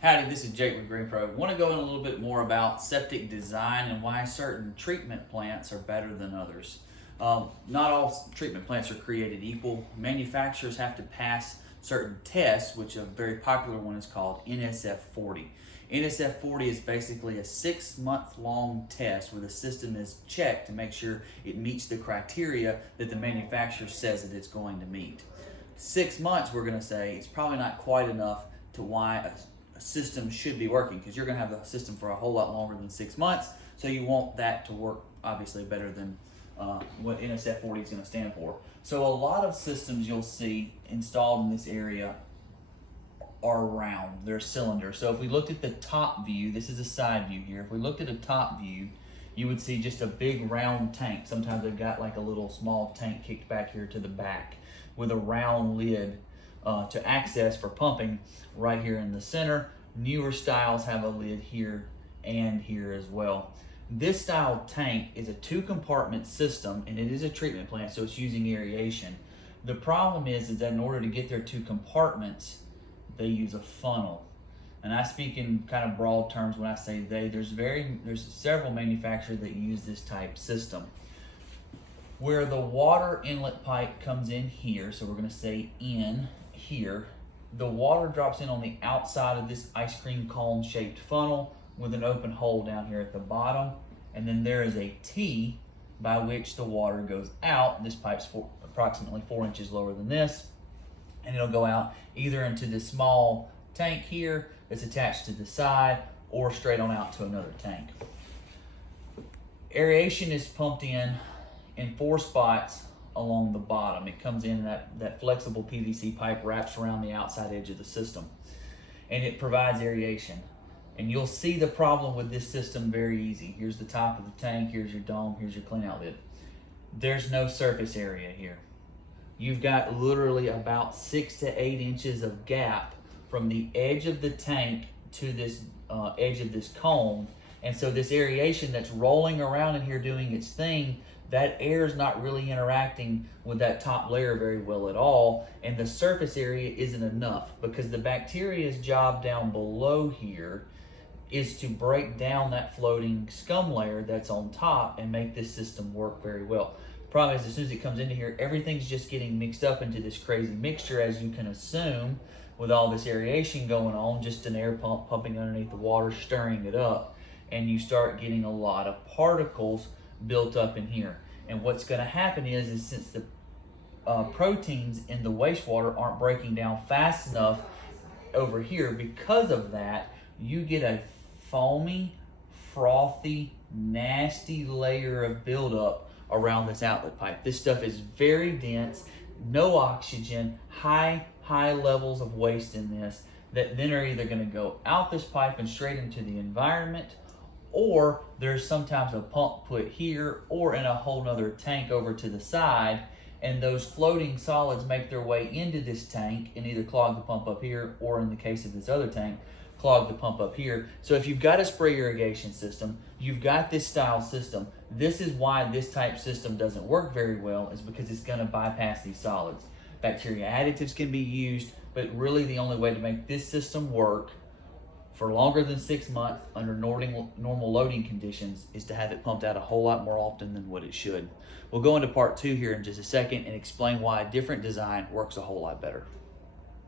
Howdy, this is Jake with GreenPro. I want to go in a little bit more about septic design and why certain treatment plants are better than others. Not all treatment plants are created equal. Manufacturers have to pass certain tests, which a very popular one is called NSF 40. NSF 40 is basically a 6-month-long test where the system is checked to make sure it meets the criteria that the manufacturer says that it's going to meet. 6 months, we're going to say, is probably not quite enough to why a system should be working, because you're going to have the system for a whole lot longer than 6 months, so you want that to work obviously better than what NSF 40 is going to stand for. So a lot of systems you'll see installed in this area are round, they're cylinders. So if we looked at the top view, this is a side view here, if we looked at a top view, you would see just a big round tank. Sometimes they've got like a little small tank kicked back here to the back with a round lid to access for pumping right here in the center. Newer styles have a lid here and here as well. This style tank is a 2-compartment system, and it is a treatment plant, so it's using aeration. The problem is that in order to get their 2 compartments, they use a funnel. And I speak in kind of broad terms when I say they. There's several manufacturers that use this type system. Where the water inlet pipe comes in here, so we're going to say in here, the water drops in on the outside of this ice cream cone shaped funnel with an open hole down here at the bottom, and then there is a T by which the water goes out. This pipe's approximately 4 inches lower than this, and it'll go out either into this small tank here that's attached to the side or straight on out to another tank. Aeration is pumped in 4 spots along the bottom. It comes in, that flexible PVC pipe wraps around the outside edge of the system, and it provides aeration. And you'll see the problem with this system very easy. Here's the top of the tank, here's your dome, here's your clean out lid. There's no surface area here. You've got literally about 6 to 8 inches of gap from the edge of the tank to this edge of this cone. And so this aeration that's rolling around in here doing its thing, that air is not really interacting with that top layer very well at all, and the surface area isn't enough because the bacteria's job down below here is to break down that floating scum layer that's on top and make this system work very well. The problem is, as soon as it comes into here, everything's just getting mixed up into this crazy mixture, as you can assume, with all this aeration going on, just an air pump pumping underneath the water, stirring it up, and you start getting a lot of particles built up in here. And what's going to happen is since the proteins in the wastewater aren't breaking down fast enough over here, because of that, you get a foamy, frothy, nasty layer of buildup around this outlet pipe. This stuff is very dense, no oxygen, high levels of waste in this that then are either going to go out this pipe and straight into the environment, or there's sometimes a pump put here or in a whole nother tank over to the side, and those floating solids make their way into this tank and either clog the pump up here, or in the case of this other tank, clog the pump up here. So if you've got a spray irrigation system, you've got this style system, this is why this type system doesn't work very well, is because it's going to bypass these solids. Bacteria additives can be used, but really the only way to make this system work for longer than 6 months under normal loading conditions is to have it pumped out a whole lot more often than what it should. We'll go into part 2 here in just a second and explain why a different design works a whole lot better.